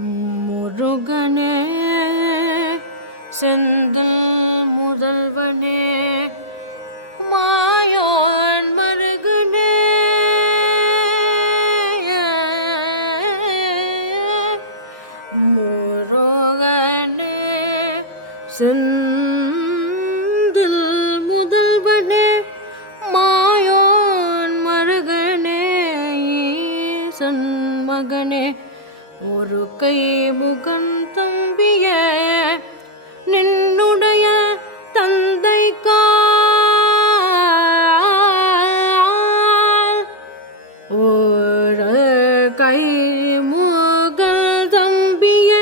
முருகனே செந்தில் முதல்வனே மாயோன் மருகனே முருகனே செந்தில் முதல்வனே மாயோன் மருகனே ஈசன் மகனே ஒரு கை முகன் தம்பிய நின்னுடைய தந்தை ஒரு கை முகல் தம்பிய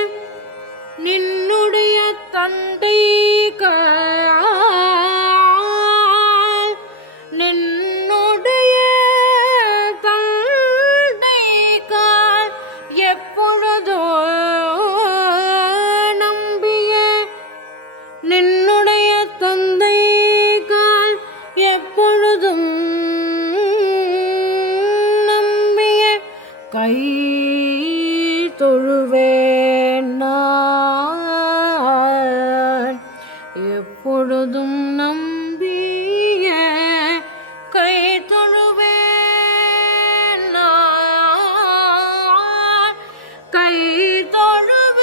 நின்னுடைய தந்தை எப்பொழுதோ நம்பிய நின்னுடைய தந்தை கால் எப்பொழுதும் நம்பிய கை தொழுவேன் நான் எப்பொழுதும் நம்பிய கை தொழுவேன் நான் கை தொழுவேன்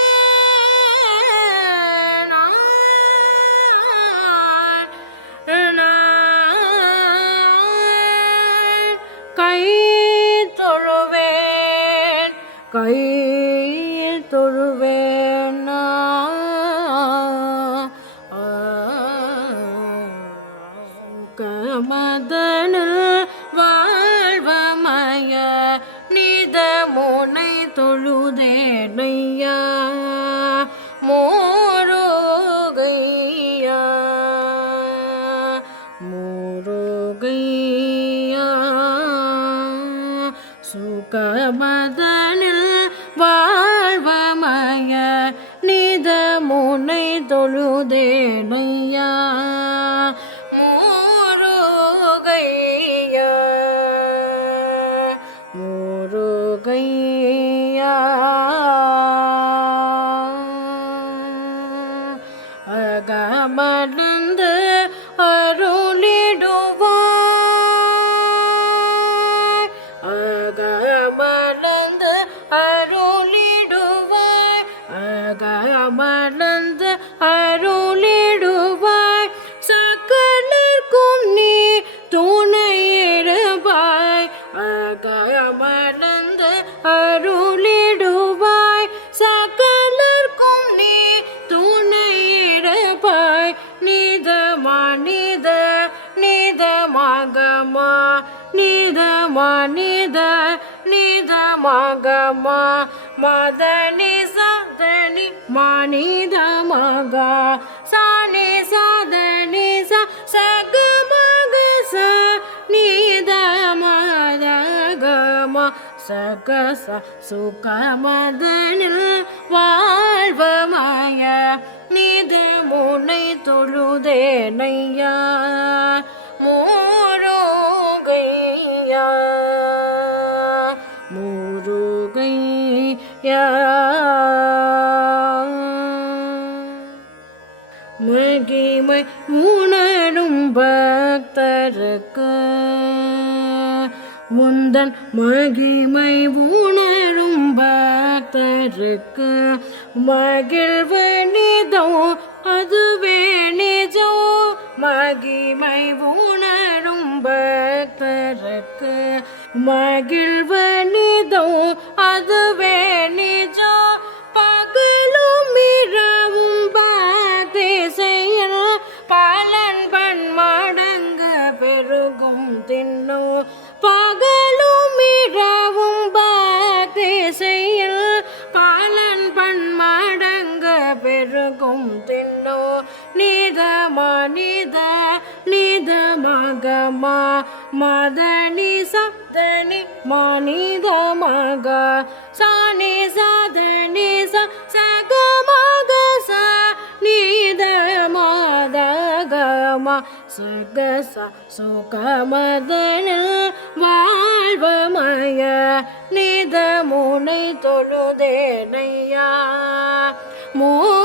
கை தொழுவேன் கை தொழுவேன் கமதனில் வாழ்வமய நித முனை தொழுதேனையா மோரோகையா மோரோகையா சுகமதனில் வாழ்வமய நித முனை தொழுதேனையா மோரோகையா மோரோகையா அகமர்ந்து அருளிடுவாய் அகமர்ந்து அருளிடுவாய் அகமர்ந்து அருளிடுவாய் சகலர்க்கும் நீ துணையிருப்பாய் அகமர்ந்து அருளிடுவாய் சகலர்க்கும் நீ துணையிருப்பாய் நிதமா நித நித மகமா நிதமா நித நித மகமா மதனி சதனி மனித மக சானி சதனி சகமக ச நித மதகம சகச சுகமதனில் வாழ்வமய நிது முனை தொழுதேனையா மோரோகையா மோரோகையா மகிமை உணரும் பக்தருக்கு உந்தன் மகிமை உணரும் பக்தருக்கு மகிழ்வு நிதோ அதுவே நிஜோ மகிமை உணரும் பக்தருக்கு மகிழ்வு நிதோ அதுவே நிஜோ பகலும் இரவும் பக்தி செயல் பலன் பன்மடங்கு பெருகும் தின்னோ பகலும் இரவும் பக்தி செயல் பலன் பன்மடங்கு பெருகும் தின்னோ நிதமா நித நித மகமா மதனி சப்தனி மனித மக சானி சதனி சகமக ச நித மதகம சகச சுகமதனில் வாழ்வமய நித முனை தொழுதேனையா மோ